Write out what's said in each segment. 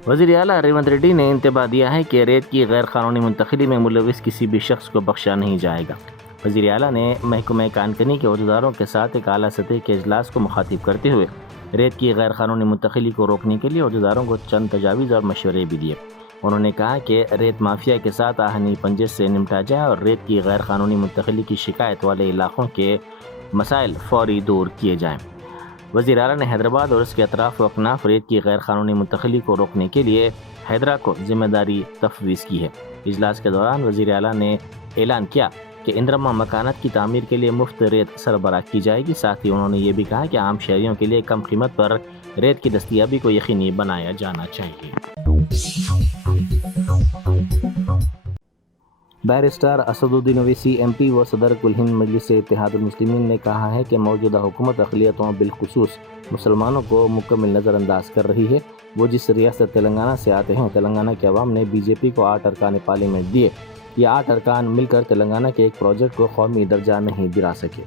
वज़ीर आला रेवंत रेड्डी ने इंतबाह दिया है कि रेत की गैर कानूनी मुंतकिली में मुलविस किसी भी शख्स को बख्शा नहीं जाएगा। वज़ीर आला ने महकमा कानकनी के अहदेदारों के साथ एक आला सतह के इजलास को मुखातिब करते हुए रेत की गैर कानूनी मुंतकिली को रोकने के लिए अहदेदारों को चंद तजावीज़ और मशवरे भी दिए। उन्होंने कहा कि रेत माफिया के साथ आहनी पंजे से निपटा जाए और रेत की गैर कानूनी मुंतकिली की शिकायत वाले इलाकों के मसाइल फौरी दूर किए जाएँ। वज़ीर आला ने हैदराबाद और उसके अतराफ़ व अकनाफ रेत की गैर कानूनी मुंतकिली को रोकने के लिए हैदरा को जिम्मेदारी तफवीज़ की है। इजलास के दौरान वज़ीर आला ने ऐलान किया कि इंदिरमा मकानात की तामीर के लिए मुफ्त रेत सरबराह की जाएगी। साथ ही उन्होंने ये भी कहा कि आम शहरियों के लिए कम कीमत पर रेत की दस्तियाबी को यकीनी बनाया जाना चाहिए। बैरिस्टर असदुद्दीन ओवैसी MP व सदर कुल हिंद मजलिस इत्तेहादुल मुस्लिमीन ने कहा है कि मौजूदा हुकूमत अक़लियतों बिलखुसूस मुसलमानों को मुकम्मल नज़रअंदाज कर रही है। वो जिस रियासत तेलंगाना से आते हैं, तेलंगाना के अवाम ने BJP को 8 अरकान पार्लियामेंट दिए। ये 8 अरकान मिलकर तेलंगाना के एक प्रोजेक्ट को कौमी दर्जा नहीं दिला सके।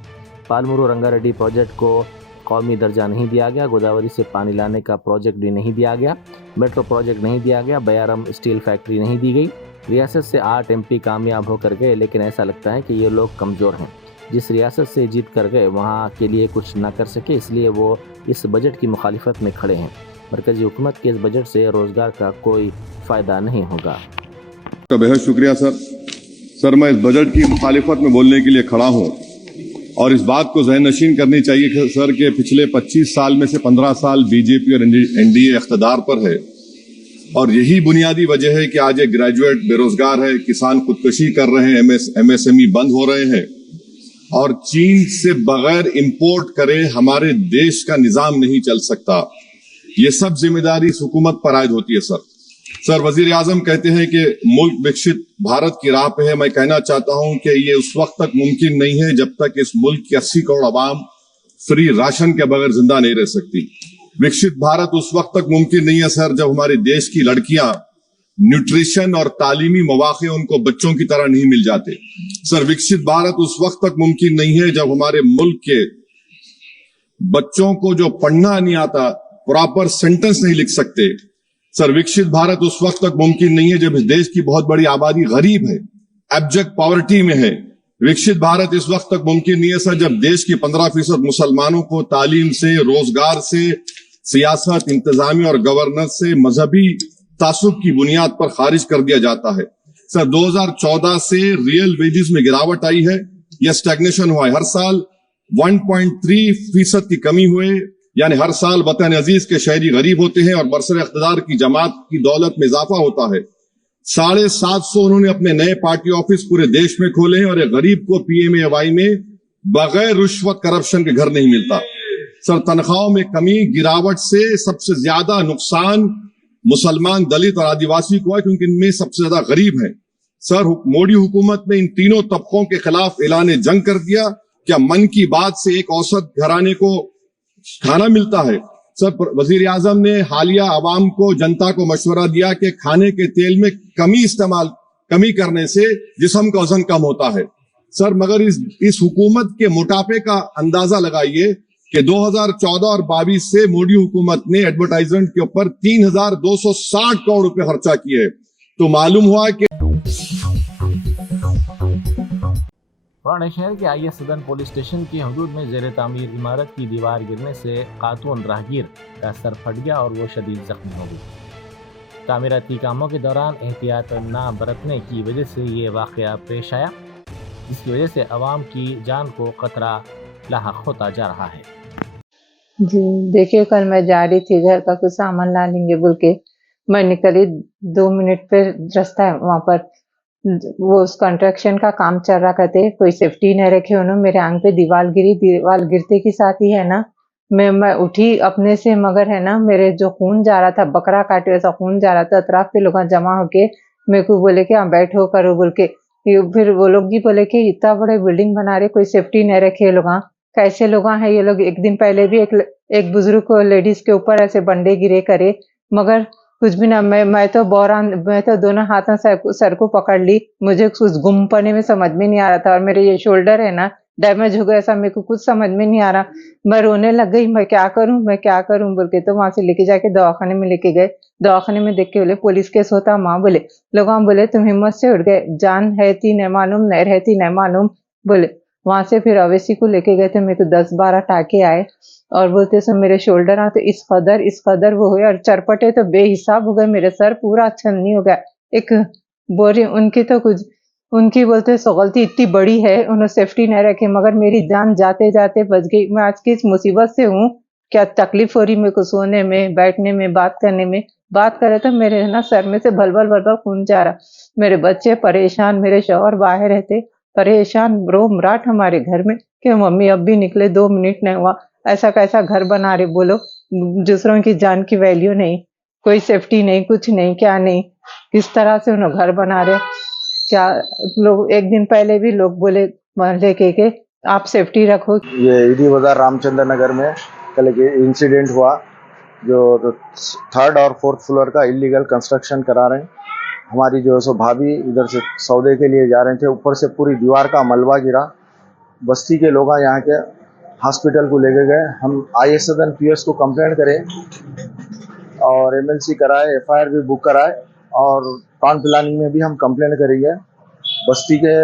पालमुरू रंगारेड्डी प्रोजेक्ट को कौमी दर्जा नहीं दिया गया। गोदावरी से पानी लाने का प्रोजेक्ट भी नहीं दिया गया। मेट्रो प्रोजेक्ट नहीं दिया गया। बयारम स्टील फैक्ट्री नहीं दी गई। रियासत से 8 MP कामयाब होकर गए, लेकिन ऐसा लगता है कि ये लोग कमज़ोर हैं। जिस रियासत से जीत कर गए वहाँ के लिए कुछ ना कर सके, इसलिए वो इस बजट की मुखालिफत में खड़े हैं। मरकज़ी हुकूमत के इस बजट से रोज़गार का कोई फ़ायदा नहीं होगा। बेहद शुक्रिया सर, मैं इस बजट की मुखालिफत में बोलने के लिए खड़ा हूँ और इस बात को ज़हन नशीन करनी चाहिए सर कि पिछले 25 साल में से 15 साल BJP और NDA इख्तिदार पर है और यही बुनियादी वजह है कि आज एक ग्रेजुएट बेरोजगार है, किसान खुदकशी कर रहे हैं, MSME बंद हो रहे हैं और चीन से बगैर इंपोर्ट करे हमारे देश का निजाम नहीं चल सकता। ये सब जिम्मेदारी इस हुकूमत पर आयद होती है सर। वजीर आजम कहते हैं कि मुल्क विकसित भारत की राह पे है। मैं कहना चाहता हूं कि ये उस वक्त तक मुमकिन नहीं है जब तक इस मुल्क की 80 करोड़ आवाम फ्री राशन के बगैर जिंदा नहीं रह सकती। विकसित भारत उस वक्त तक मुमकिन नहीं है सर जब हमारे देश की लड़कियां न्यूट्रिशन और तालीमी मौके उनको बच्चों की तरह नहीं मिल जाते। सर विकसित भारत उस वक्त तक मुमकिन नहीं है जब हमारे मुल्क के बच्चों को जो पढ़ना नहीं आता, प्रॉपर सेंटेंस नहीं लिख सकते। सर विकसित भारत उस वक्त तक मुमकिन नहीं है जब इस देश की बहुत बड़ी आबादी गरीब है, एब्जेक्ट पॉवर्टी में है। विकसित भारत इस वक्त तक मुमकिन नहीं है सर जब देश की 15% मुसलमानों को तालीम से, रोजगार से, सियासत, इंतजामी और गवर्नेंस से मजहबी तासुब की बुनियाद पर खारिज कर दिया जाता है। सर 2014 से रियल वेजेस में गिरावट आई है या स्टैग्नेशन हुआ है। हर साल 1.3% की कमी हुए, यानी हर साल वतन अजीज के शहरी गरीब होते हैं और बरसर इख्तिदार की जमात की दौलत में इजाफा होता है। 750 उन्होंने अपने नए पार्टी ऑफिस पूरे देश में खोले हैं और एक गरीब को PMAY में बगैर रिश्वत करप्शन के घर नहीं मिलता। सर तनख्वाहों में कमी, गिरावट से सबसे ज्यादा नुकसान मुसलमान, दलित और आदिवासी को है क्योंकि इनमें सबसे ज्यादा गरीब है। सर मोदी हुकूमत ने इन तीनों तबकों के खिलाफ ऐलान जंग कर दिया। क्या मन की बात से एक औसत घराने को खाना मिलता है? सर वजीर आजम ने हालिया आवाम को, जनता को मशवरा दिया कि खाने के तेल में कमी करने से जिस्म का वजन कम होता है। सर मगर इस हुकूमत के मोटापे का अंदाजा लगाइए कि 2014 और 22 से मोदी हुकूमत ने एडवर्टाइजमेंट के ऊपर 3260 करोड़ रुपए खर्चा किए, तो मालूम हुआ कि पुराने शहर के IS सदन पुलिस स्टेशन की हदूद में ज़ेर तामीर इमारत की दीवार गिरने से खातून राहगीर का सर फट गया और वो शदीद जख्मी हो गई। तामीराती कामों के दौरान एहतियात न बरतने की वजह से ये वाक़या पेश आया, जिसकी वजह से आवाम की जान को खतरा लाहक होता जा रहा है। जी देखिए, कल मैं जा रही थी घर का कुछ सामान ला लेंगे बोल के, मैं निकली 2 मिनट पे रास्ता है वहां पर, वो उस कंस्ट्रक्शन का काम चल रहा करते, कोई सेफ्टी नहीं रखे उन्होंने, मेरे आंग पे दीवार गिरी। दीवार गिरते के साथ ही है ना मैं उठी अपने से, मगर है ना मेरे जो खून जा रहा था, बकरा काटे वैसा खून जा रहा था। अतराफ के लोग जमा होके मेरे को बोले कि बैठो करो बोल के, फिर वो लोग भी बोले कि इतना बड़े बिल्डिंग बना रहे, कोई सेफ्टी नहीं रखे लोग, कैसे लोग हैं ये लोग। एक दिन पहले भी एक बुजुर्ग को, लेडीज के ऊपर ऐसे बंडे गिरे करे, मगर कुछ भी ना। मैं तो दोनों हाथों से सर को पकड़ ली, मुझे कुछ गुम पड़ने में समझ में नहीं आ रहा था। और मेरे ये शोल्डर है ना, डैमेज हो गया, ऐसा मेरे को कुछ समझ में नहीं आ रहा। मैं रोने लग गई, मैं क्या करूं बोल के। तो वहां से लेके जाके दवाखाने में लेके गए। दवाखाने में देख के बोले पुलिस केस होता माँ, बोले लोग वहां बोले तुम हिम्मत से उठ गए, जान है थी नहीं मालूम, नहीं रहती नहीं मालूम बोले। वहां से फिर अवेसी को लेके गए थे, मेरे को 10-12 टाके आए और बोलते सर मेरे शोल्डर तो इस कदर वो हुए और चरपटे तो बेहिसाब हो गए, मेरे सर पूरा छलनी हो गया। एक बोरी उनकी तो कुछ उनकी बोलते सो गलती इतनी बड़ी है, उन्होंने सेफ्टी नहीं रखी, मगर मेरी जान जाते जाते बच गई। मैं आज की इस मुसीबत से हूँ, क्या तकलीफ हो रही मेरे को सोने में, बैठने में, बात करने में। बात करे तो मेरे ना सर में से भल भल खून जा रहा। मेरे बच्चे परेशान, मेरे शौहर बाहर रहते परेशान, रोम राट हमारे घर में कि मम्मी अब भी निकले 2 मिनट नहीं हुआ। ऐसा कैसा घर बना रहे बोलो, दूसरों की जान की वैल्यू नहीं, कोई सेफ्टी नहीं, कुछ नहीं, क्या नहीं, किस तरह से उन्हें घर बना रहे। क्या लोग एक दिन पहले भी लोग बोले मोहल्ले के आप सेफ्टी रखो। ये ईडी बाजार रामचंद्र नगर में कल एक इंसिडेंट हुआ, जो 3rd और 4th फ्लोर का इलीगल कंस्ट्रक्शन करा रहे हैं। हमारी जो सो भाभी इधर से सौदे के लिए जा रहे थे, ऊपर से पूरी दीवार का मलबा गिरा। बस्ती के लोग यहाँ के हॉस्पिटल को लेके गए। हम IS सदन PS को कंप्लेंट करें और MLC कराए, FIR भी बुक कराए और टाउन प्लानिंग में भी हम कंप्लेंट करेंगे। बस्ती के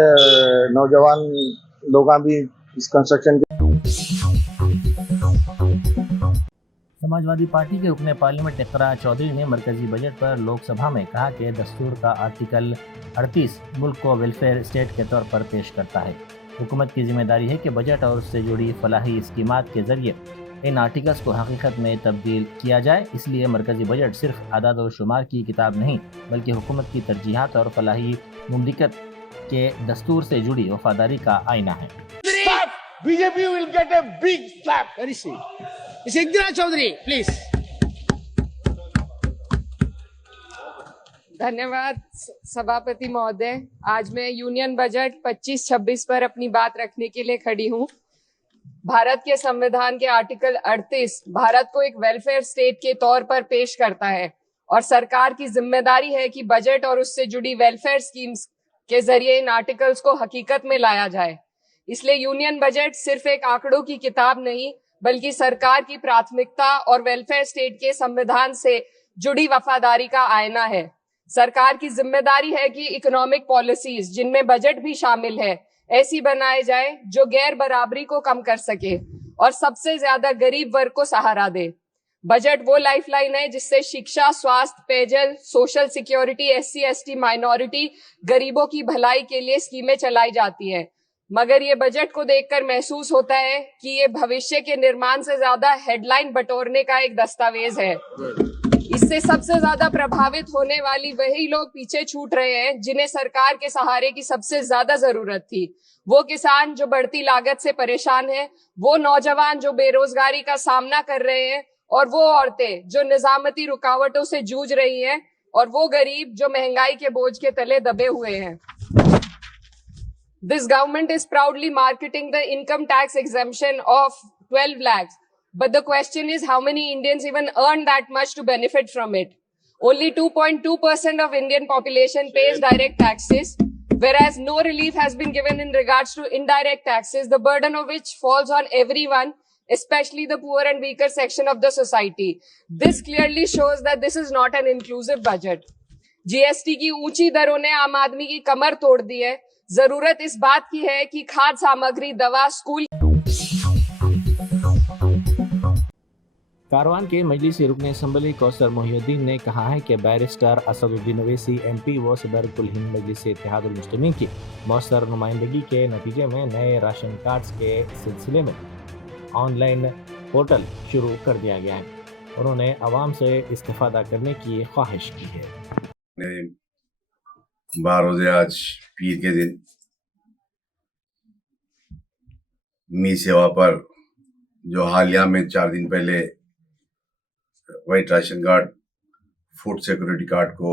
नौजवान लोग भी इस कंस्ट्रक्शन के समाजवादी पार्टी के रुकने पार्लियामेंट इकरा चौधरी ने मरकजी बजट पर लोकसभा में कहा कि दस्तूर का आर्टिकल 38 मुल्क को वेलफेयर स्टेट के तौर पर पेश करता है। हुकूमत की जिम्मेदारी है कि बजट और उससे जुड़ी फलाही स्कीमात के जरिए इन आर्टिकल्स को हकीकत में तब्दील किया जाए। इसलिए मरकजी बजट सिर्फ आदाद और शुमार की किताब नहीं, बल्कि हुकूमत की तरजीहात और फलाही मुमलिकत के दस्तूर से जुड़ी वफादारी का आईना है। BJP will get a big slap. Very soon. Ms. Indira Chaudhary, please. धन्यवाद सभापति महोदय। आज मैं यूनियन बजट 25-26 पर अपनी बात रखने के लिए खड़ी हूँ। भारत के संविधान के आर्टिकल 38 भारत को एक वेलफेयर स्टेट के तौर पर पेश करता है और सरकार की जिम्मेदारी है कि बजट और उससे जुड़ी वेलफेयर स्कीम्स के जरिए इन आर्टिकल्स को हकीकत में लाया जाए। इसलिए यूनियन बजट सिर्फ एक आंकड़ों की किताब नहीं, बल्कि सरकार की प्राथमिकता और वेलफेयर स्टेट के संविधान से जुड़ी वफादारी का आईना है। सरकार की जिम्मेदारी है कि इकोनॉमिक पॉलिसीज, जिनमें बजट भी शामिल है, ऐसी बनाए जाए जो गैर बराबरी को कम कर सके और सबसे ज्यादा गरीब वर्ग को सहारा दे। बजट वो लाइफलाइन है जिससे शिक्षा, स्वास्थ्य, पेयजल, social security, SC ST minority, गरीबों की भलाई के लिए स्कीमें चलाई जाती है। मगर ये बजट को देखकर महसूस होता है कि ये भविष्य के निर्माण से ज्यादा हेडलाइन बटोरने का एक दस्तावेज है। इससे सबसे ज्यादा प्रभावित होने वाली वही लोग पीछे छूट रहे हैं जिन्हें सरकार के सहारे की सबसे ज्यादा जरूरत थी। वो किसान जो बढ़ती लागत से परेशान हैं, वो नौजवान जो बेरोजगारी का सामना कर रहे हैं, और वो औरतें जो निजामती रुकावटों से जूझ रही हैं, और वो गरीब जो महंगाई के बोझ के तले दबे हुए हैं। This government is proudly marketing the income tax exemption of 12 lakhs. But the question is, how many Indians even earn that much to benefit from it? Only 2.2% of Indian population pays direct taxes, whereas no relief has been given in regards to indirect taxes, the burden of which falls on everyone, especially the poor and weaker section of the society. This clearly shows that this is not an inclusive budget. GST की ऊंची दरों ने आम आदमी की कमर तोड़ दी है। जरूरत इस बात की है कि खाद्य सामग्री, दवा, स्कूल। कारवान के मजलिस रुकने असम्बली कौसर मोहिउद्दीन ने कहा है कि बैरिस्टर असदुद्दीन ओवैसी MP व सदर कुल हिंद मजलिस इत्तेहादुल मुस्लिमीन की मौसर नुमाइंदगी के नतीजे में नए राशन कार्ड्स के सिलसिले में ऑनलाइन पोर्टल शुरू कर दिया गया है। उन्होंने आवाम से इस्तेफादा करने की ख्वाहिश की है। 12 रोजे आज पीर के दिन मी सेवा पर जो हालिया में 4 दिन पहले white ration card, food security card को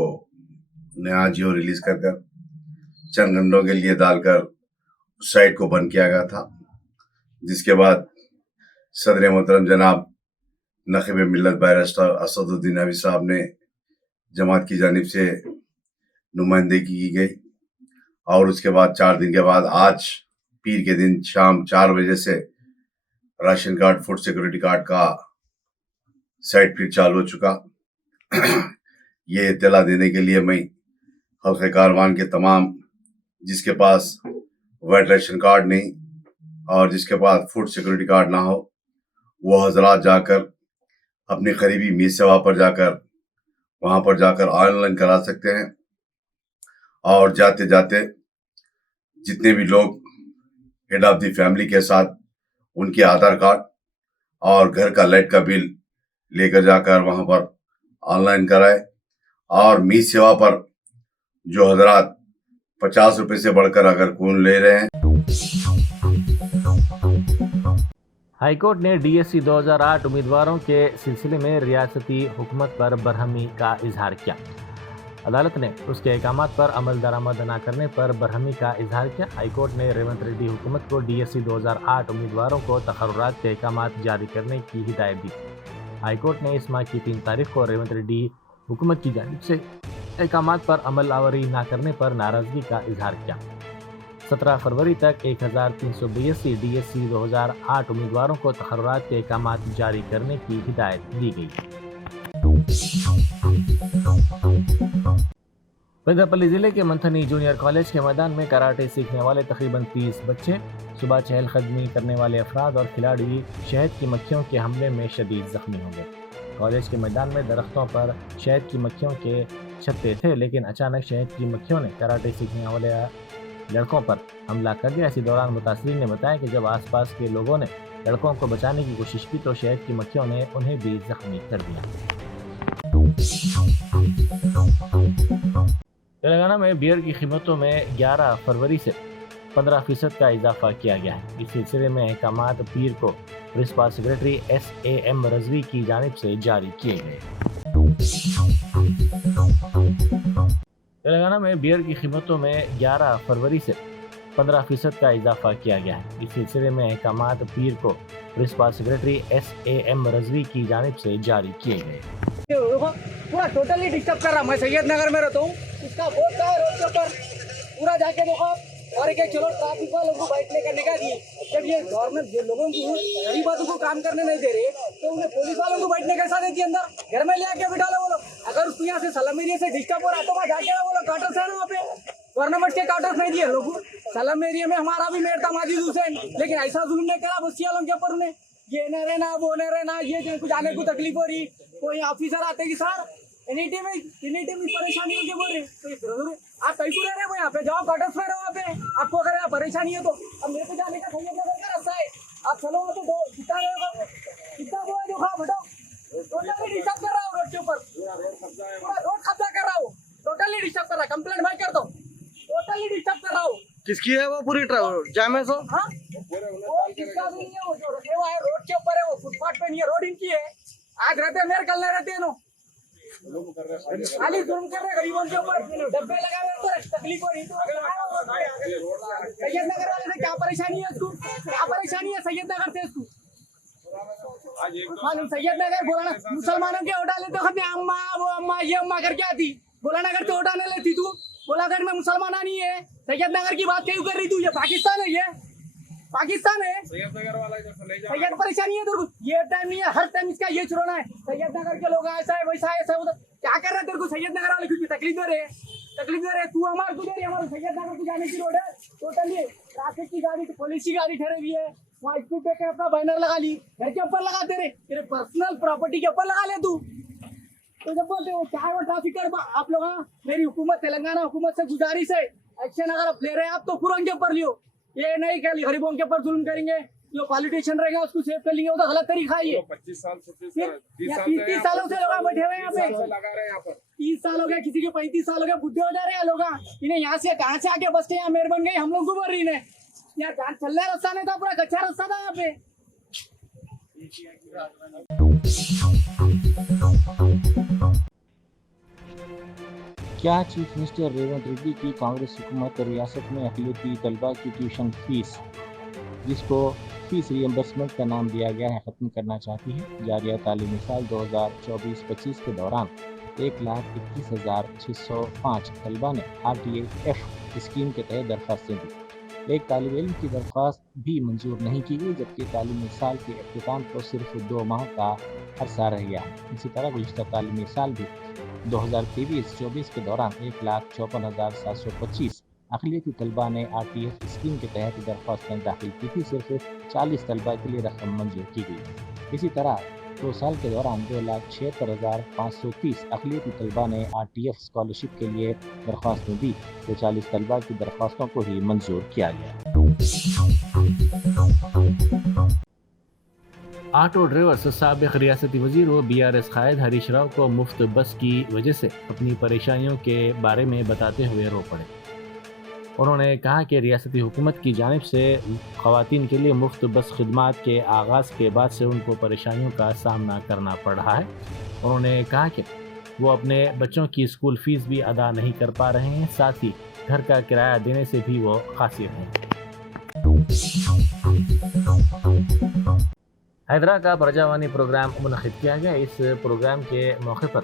नया जियो रिलीज कर चंद घंटों के लिए डालकर साइट को बंद किया गया था, जिसके बाद सदर मोहतरम जनाब नखीब मिल्लत बैरिस्टर असदुद्दीन ओवैसी साहब ने जमात की जानिब से नुमाइंदगी की गई और उसके बाद 4 दिन के बाद आज पीर के दिन शाम 4 बजे से ration card, food security card का साइट फिर चालू हो चुका। ये इत्तला देने के लिए मैं हल्के कारवान के तमाम जिसके पास वाइट राशन कार्ड नहीं और जिसके पास फूड सिक्योरिटी कार्ड ना हो, वो हजरात जाकर अपनी करीबी मीत सेवा पर जाकर वहां पर जाकर ऑनलाइन करा सकते हैं। और जाते जाते जितने भी लोग हेड ऑफ द फैमिली के साथ उनके आधार कार्ड और घर का लाइट का बिल लेकर जाकर वहां पर ऑनलाइन कराए। और मीत सेवा पर जो हजरात 50 रुपए से बढ़कर अगर खून ले रहे हैं। हाईकोर्ट ने डीएससी 2008 उम्मीदवारों के सिलसिले में रियासती हुकूमत पर बरहमी का इजहार किया। अदालत ने उसके अहकामात पर अमल दरामद न करने पर बरहमी का इजहार किया। हाईकोर्ट ने रेवंत रेड्डी हुकूमत को डीएससी 2008 उम्मीदवारों को तकर्रुरात के अहकामात जारी करने की हिदायत दी। हाईकोर्ट ने इस माह की 3 तारीख को रेवंत रेड्डी हुकूमत की जानिब से अहकामात पर अमल आवरी न करने पर नाराजगी का इजहार किया। 17 फरवरी तक 1382 डीएससी 2008 उम्मीदवारों को तकर्रुरात के अहकामात जारी करने की हिदायत दी गई। पेद्दापल्ली जिले के मंथनी जूनियर कॉलेज के मैदान में कराटे सीखने वाले तकरीबन 30 बच्चे, सुबह चहलकदमी करने वाले अफराद और खिलाड़ी शहद की मक्खियों के हमले में शदीद जख्मी हो गए। कॉलेज के मैदान में दरख्तों पर शहद की मक्खियों के छत्ते थे, लेकिन अचानक शहद की मक्खियों ने कराटे सीखने वाले लड़कों पर हमला कर दिया। इसी दौरान मुतासरीन ने बताया कि जब आसपास के लोगों ने लड़कों को बचाने की कोशिश की तो शहद की मक्खियों ने उन्हें भी जख्मी कर दिया। तेलंगाना में बियर की कीमतों में 11 फरवरी से 15% का इजाफा किया गया है। इस सिलसिले में अहकामात पीर को प्रिंसिपल सेक्रेटरी SAM रजवी की जानिब से जारी किए गए। तेलंगाना में बियर की कीमतों में 11 फरवरी से 15% का इजाफा किया गया है। इस सिलसिले में अहकामात पीर को प्रिंसिपल सेक्रेटरी SAM रजवी की जानिब से जारी किए गए। पूरा टोटली डिस्टर्ब कर रहा। मैं सैयद नगर में रहता हूँ, इसका बोर्ड का है रोड के ऊपर, पूरा जाके देखो। और एक चलो ट्रैफिक वालों को बैठने करने का दिए। जब ये गवर्नमेंट लोगों को गरीब आदमी को काम करने नहीं दे रहे तो उन्हें पुलिस वालों को बैठने कैसा देती है? अंदर घर में ले आके बिठा लो। वो लोग अगर उसको यहाँ से सलाम एरिया से डिस्टर्ब हो रहा है तो वहाँ जाके वो लोग क्वार्टर्स है ना, वहाँ पे गवर्नमेंट के क्वार्टर्स नहीं दिए लोग। सलाम एरिया में हमारा भी मेयर था माजिद हुसैन, लेकिन ऐसा जुल्म नहीं करा बस्ती वालों के ऊपर। उन्हें ये न रहना वो न रहना, ये कुछ आने को तकलीफ हो रही। कोई ऑफिसर आते कि सर एनी टाइम परेशानी होगी बोल रहे तो आप कहीं को रह रहे हो? यहाँ पे जाओ क्वार्टर्स में रहो। वहाँ पे आपको अगर यहाँ परेशानी है तो अब मेरे को जाने का सैयद नगर का रास्ता है, आप चलो वहाँ तो कितना रहेगा, कितना वो है जो खा बताओ। टोटली डिस्टर्ब कर रहा हूँ रोड के ऊपर, पूरा रोड कब्जा कर रहा हूँ, टोटली डिस्टर्ब कर रहा है। कंप्लेंट मैं करता हूँ, टोटली डिस्टर्ब कर रहा हूँ। किसकी है वो पूरी जाम है? सो हाँ वो किसका भी नहीं है, वो जो रखे हुआ है रोड के ऊपर है, वो फुटपाथ पे नहीं है, रोड इनकी है। आज रहते हैं मेरे, कल नहीं रहते हैं नो, खाली जुल्म कर रहे गरीबों के ऊपर, डब्बे लगा हुए तकलीफ हो रही। सैयद नगर वाले से क्या परेशानी है इसको? क्या परेशानी है सैयद नगर से इसको? मालूम सैयद नगर बोला मुसलमानों के उठा लेते वक्त अम्मा वो अम्मा ये अम्मा करके आती, बोला नगर से उठाने लेती तू, बोला नगर में मुसलमान नहीं है। सैयद नगर की बात क्यों कर रही तू? ये पाकिस्तान है, ये पाकिस्तान है। सैयद परेशानी है तेरे को, ये टाइम नहीं है, हर टाइम इसका ये चुराना है। सैयद नगर के लोग ऐसा है वैसा है, ऐसा उधर क्या कर रहे हैं तेरे को? सैयद नगर वाले क्योंकि तकलीफ दे रहे, तकलीफ दे रहे। तू हमारे को दे रही, हमारे सैयद नगर को जाने की रोड है टोटली ट्रैफिक की गाड़ी, पुलिस की गाड़ी ठहरी हुई है। वहाँ स्पीड ब्रेकर अपना बैनर लगा ली, घर के ऊपर लगा दे रहे, तेरे पर्सनल प्रॉपर्टी के ऊपर लगा ले तू। तो जब बोलते हो क्या है वो ट्रैफिक कर आप लोग, मेरी हुकूमत तेलंगाना हुकूमत से गुजारिश है, एक्शन अगर आप ले रहे हैं आप तो पूरा उनके ऊपर लियो। ये नहीं कि गरीबों के ऊपर जुल्म करेंगे, जो पॉलिटिशियन रहेगा उसको सेव कर लेंगे, वो तो गलत तरीका है। ये 30 सालों से लोग बैठे हुए हैं यहाँ पे, 30 साल हो गए, किसी के 35 साल हो गए, बुढ़े हो जा रहे हैं लोग। इन्हें यहाँ से कहाँ से आके बसते यहाँ मेयर बन गए, हम लोग को बोल रही है यार, कहाँ चलने रास्ता नहीं था, पूरा कच्चा रास्ता था यहाँ पे। क्या चीफ मिनिस्टर रेवंत रेड्डी की कांग्रेस हुकूमत रियासत में अक़लियती तलबा की ट्यूशन फीस, जिसको फीस रियम्बर्समेंट का नाम दिया गया है, ख़त्म करना चाहती है। जारिया तालीमी साल 2024-25 के दौरान 1,21,605 तलबा ने RTF स्कीम के तहत दरख्वास्तें दी। एक तालिब इल्म की दरख्वास्त भी मंजूर नहीं की गई, जबकि तालीमी साल के अख्तिताम को सिर्फ 2 माह का अरसा रह गया है। इसी तरह गुज़िश्ता तालीमी साल भी 2023-24 के दौरान 1,54,725 अक़लियती तलबा ने RTF स्कीम के तहत दरख्वास्तें दाखिल की थी। सिर्फ 40 तलबा के लिए रकम मंजूर की गई। इसी तरह 2 साल के दौरान 2,76,530 अक़लियती तलबा ने RTF स्कॉलरशिप के लिए दरख्वास्तें दी, तो 40 तलबा की दरख्वास्तों को ही मंजूर किया गया। ऑटो ड्राइवर्स साबिक़ रियासती वज़ीर व BRS कायद हरीश राव को मुफ्त बस की वजह से अपनी परेशानियों के बारे में बताते हुए रो पड़े। उन्होंने कहा कि रियासती हुकूमत की जानिब से ख़वातीन के लिए मुफ्त बस खिदमात के आगाज़ के बाद से उनको परेशानियों का सामना करना पड़ रहा है। उन्होंने कहा कि वो अपने बच्चों की स्कूल फ़ीस भी अदा नहीं कर पा रहे हैं, साथ ही घर का किराया देने से भी वो कासिर हैं। हैदरा का प्रजावानी प्रोग्राम मुनक़िद किया गया। इस प्रोग्राम के मौके पर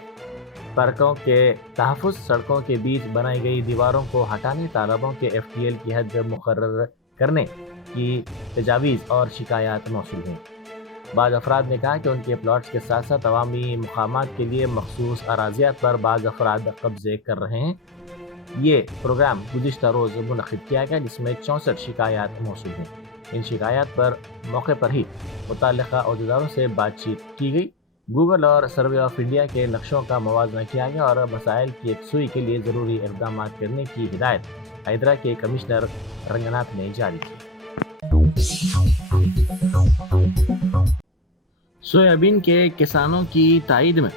पार्कों के तहफ़्फ़ुज़, सड़कों के बीच बनाई गई दीवारों को हटाने, तालाबों के FTL की हद मुक़र्रर करने की तजावीज़ और शिकायत मौसूल हैं। बाज़ अफराद ने कहा कि उनके प्लॉट्स के साथ साथ अवामी मक़ामात के लिए मखसूस अराज़ियात पर बाज़ अफराद कब्ज़े कर रहे हैं। ये प्रोग्राम गुज़िश्ता रोज़ मुनक़िद किया गया, जिसमें 64 शिकायत मौसूल हैं। इन शिकायत पर मौके पर ही मुतल्लिक़ा अहदेदारों से बातचीत की गई। गूगल और सर्वे ऑफ इंडिया के नक्शों का मवाजना किया गया और मसाइल की यकसुई के लिए ज़रूरी इक़दाम करने की हिदायत हैदरा के कमिश्नर रंगनाथ ने जारी की। सोयाबीन के किसानों की ताईद में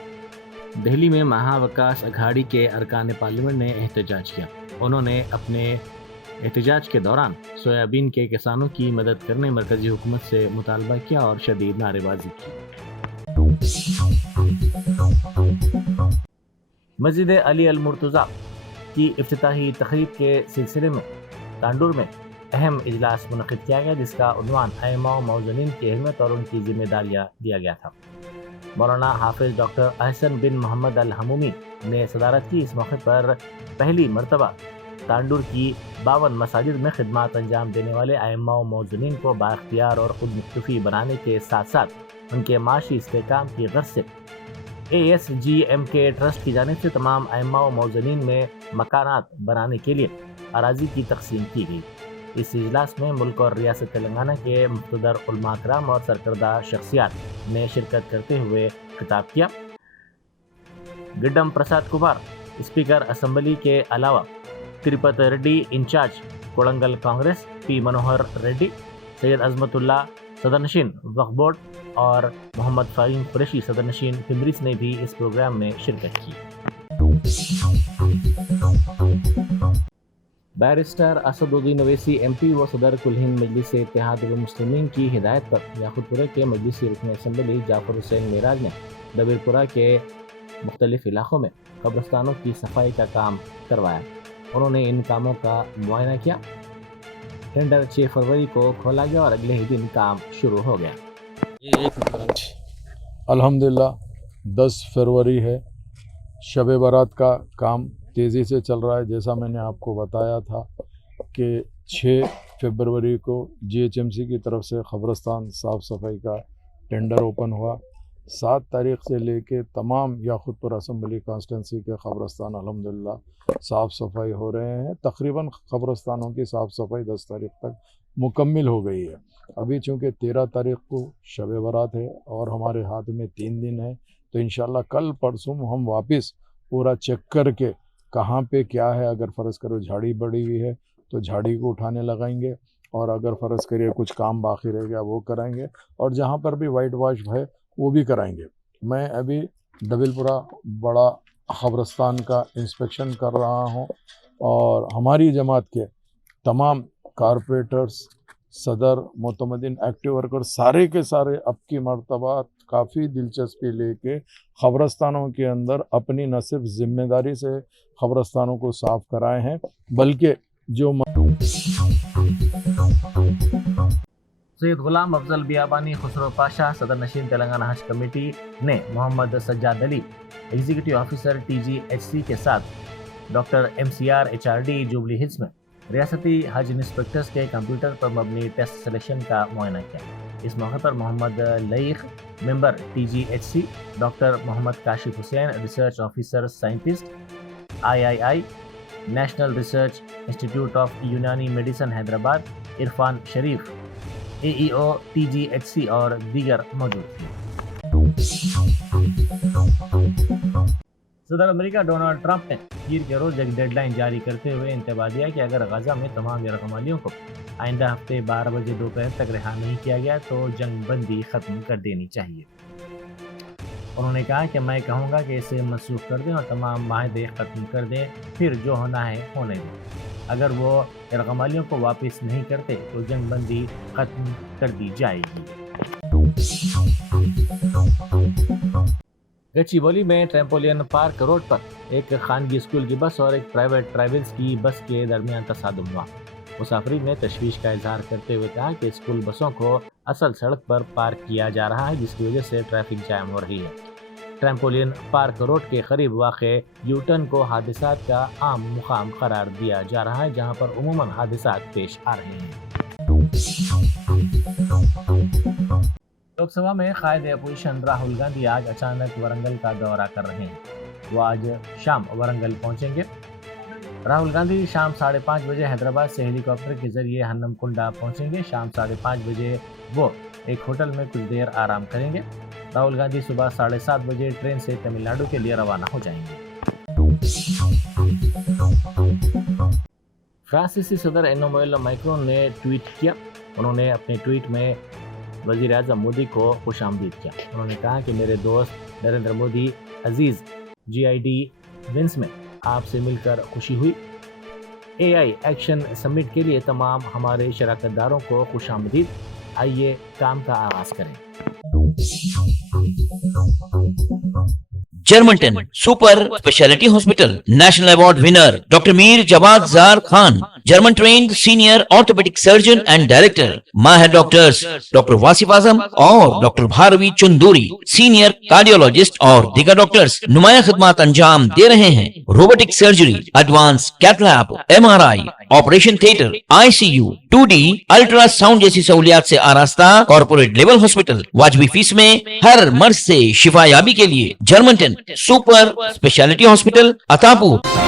दिल्ली में महाविकास अघाड़ी के अरकान पार्लियामेंट ने एहतजाज किया। उन्होंने अपने एहतजाज के दौरान सोयाबीन के किसानों की मदद करने मरकजी हुकूमत से मुतालबा किया और शदीद नारेबाजी की। मस्जिद अली अल मुर्तज़ा की इफ्तिताही तक़रीब के सिलसिले में तांडूर में अहम इजलास मुनक़िद किया गया, जिसका उन्वान अइम्मा व मौज़नीन की अहमियत और उनकी जिम्मेदारियाँ दिया गया था। मौलाना हाफिज़ डॉक्टर अहसन बिन मोहम्मद अल हमूमी ने सदारत की। इस मौके पर पहली मरतबा तांडूर की 52 मसाजिद में खिदमात अंजाम देने वाले अइम्मा व मौज़नीन को बाइख्तियार और खुद मुख्तफ़ी बनाने के साथ साथ उनके माशी इस्तेहकाम की गर्ज से ASGMK ट्रस्ट की जानिब से तमाम अइम्मा व मौज़नीन में मकानात बनाने के लिए अराज़ी की तक़सीम की गई। इस इजलास में मुल्क और रियासत तेलंगाना के मुक़्तदर उलमा कराम और सरकर्दा शख्सियात ने शिरकत करते हुए खिताब किया। गिड्डम प्रसाद कुमार स्पीकर असम्बली के अलावा तिरुपति रेड्डी इंचार्ज कोड़ंगल कांग्रेस, P मनोहर रेड्डी, सैयद अज़मतुल्ला सदरनशीन वक्फ बोर्ड और मोहम्मद फ़हीम कुरैशी सदरनशीन तिमरिस ने भी इस प्रोग्राम में शिरकत की। बैरिस्टर असदुद्दीन ओवैसी MP व सदर कुल हिंद मजलिस इत्तेहाद मुस्लिमीन की हिदायत पर याकूतपुरा के मजलिसी रुकन असम्बली जाफर हुसैन मेराज ने दबीरपुरा के मुख्तलिफ इलाकों में कब्रिस्तानों की सफाई का काम करवाया। उन्होंने इन कामों का मुआयना किया। टेंडर 6 फरवरी को खोला गया और अगले ही दिन काम शुरू हो गया। अल्हम्दुलिल्लाह 10 फरवरी है, शब बारात का काम तेज़ी से चल रहा है। जैसा मैंने आपको बताया था कि 6 फरवरी को GHMC की तरफ से क़ब्रिस्तान साफ़ सफाई का टेंडर ओपन हुआ। 7 तारीख़ से लेके तमाम याकूतपुर असम्बली कॉन्स्टिट्यूंसी के क़ब्रिस्तान अल्हम्दुलिल्लाह साफ़ सफाई हो रहे हैं। तकरीबन क़ब्रिस्तानों की साफ़ सफाई 10 तारीख़ तक मुकम्मिल हो गई है। अभी चूँकि 13 तारीख़ को शब बारात है और हमारे हाथ में 3 दिन है, तो इंशाल्लाह कल परसों हम वापस पूरा चेक करके कहाँ पे क्या है, अगर फ़र्ज़ करो झाड़ी बढ़ी हुई है तो झाड़ी को उठाने लगाएंगे, और अगर फ़र्ज़ करिए कुछ काम बाकी रह गया वो कराएंगे, और जहाँ पर भी वाइट वॉश है वो भी कराएंगे। मैं अभी दबिलपुरा बड़ा क़ब्रिस्तान का इंस्पेक्शन कर रहा हूँ और हमारी जमात के तमाम कारपोरेटर्स, सदर, मोतमदीन, एक्टिव वर्कर सारे के सारे अब की मरतबा काफ़ी दिलचस्पी लेके क़ब्रिस्तानों के अंदर अपनी न सिर्फ ज़िम्मेदारी से क़ब्रिस्तानों को साफ़ कराए हैं, बल्कि जो सैयद गुलाम अफजल बियाबानी खुसरो पाशा सदर नशीन तेलंगाना हज कमेटी ने Mohammed Sajjad Ali executive officer TGHC के साथ doctor MCR HRD Jubilee Hills में रियासती हज इंस्पेक्टर्स के कंप्यूटर पर मबनी टेस्ट सिलेक्शन का मुआयना किया। इस मौके पर Mohammed Laiq member TGHC, doctor Mohammed Kashif Hussain research officer scientist III, national research institute of Unani medicine Hyderabad, Irfan Sharif AEO TGHC और दीगर मौजूद थे। सदर अमेरिका डोनाल्ड ट्रंप ने पीर के रोज एक डेडलाइन जारी करते हुए इंतबा दिया कि अगर गजा में तमाम यरगमालियों को आइंदा हफ्ते 12 बजे दोपहर तक रिहा नहीं किया गया तो जंग बंदी ख़त्म कर देनी चाहिए। उन्होंने कहा कि मैं कहूँगा कि इसे मनसूख कर दें और तमाम माहदे ख़त्म कर दें, फिर जो होना है होने दें। अगर वो यरगमालियों को वापस नहीं करते तो जंग बंदी ख़त्म कर दी जाएगी। गच्चीबौली में ट्रैम्पोलियन पार्क रोड पर एक खानगी स्कूल की बस और एक प्राइवेट ट्रैवल्स की बस के दरमियान तसादुम हुआ। मुसाफिरीन ने तशवीश का इजहार करते हुए कहा कि स्कूल बसों को असल सड़क पर पार्क किया जा रहा है, जिसकी वजह से ट्रैफिक जैम हो रही है। ट्रैम्पोलियन पार्क रोड के करीब वाक़े यूटर्न को हादसात का आम मुकाम करार दिया जा रहा है, जहां पर उमूमन हादसात पेश आ रहे हैं। लोकसभा में कायद अपोजिशन राहुल गांधी आज अचानक वरंगल का दौरा कर रहे हैं। वो आज शाम वरंगल पहुंचेंगे। राहुल गांधी शाम 5:30 बजे हैदराबाद से हेलीकॉप्टर के जरिए हन्नमकुंडा पहुंचेंगे। शाम 5:30 बजे वो एक होटल में कुछ देर आराम करेंगे। राहुल गांधी सुबह 7:30 बजे ट्रेन से तमिलनाडु के लिए रवाना हो जाएंगे। फ्रांसीसी सदर एमानुएल मैक्रोन ने ट्वीट किया। उन्होंने अपने ट्वीट में वज़ीर आज़म मोदी को खुशामदीद किया। उन्होंने कहा कि मेरे दोस्त नरेंद्र मोदी अजीज़ GID विंस में आपसे मिलकर खुशी हुई। AI एक्शन समिट के लिए तमाम हमारे शराकतदारों को खुशामदीद। आइए काम का आगाज करें। Germanten super speciality hospital national award winner doctor Mir Jawad Zar Khan, German trained senior orthopaedic surgeon and director, माहिर डॉक्टर्स डॉक्टर वासिफ आजम और doctor Bharavi Chanduri, senior cardiologist और दीगर डॉक्टर्स नुमाया खिदमत अंजाम दे रहे हैं। Robotic surgery, advance cath lab, MRI, operation theatre, ICU, 2D ultrasound जैसी सहूलियात से आरास्ता कॉर्पोरेट लेवल हॉस्पिटल। वाजबी फीस में हर मर्ज से शिफायाबी के लिए Germanton super speciality hospital, Attapur.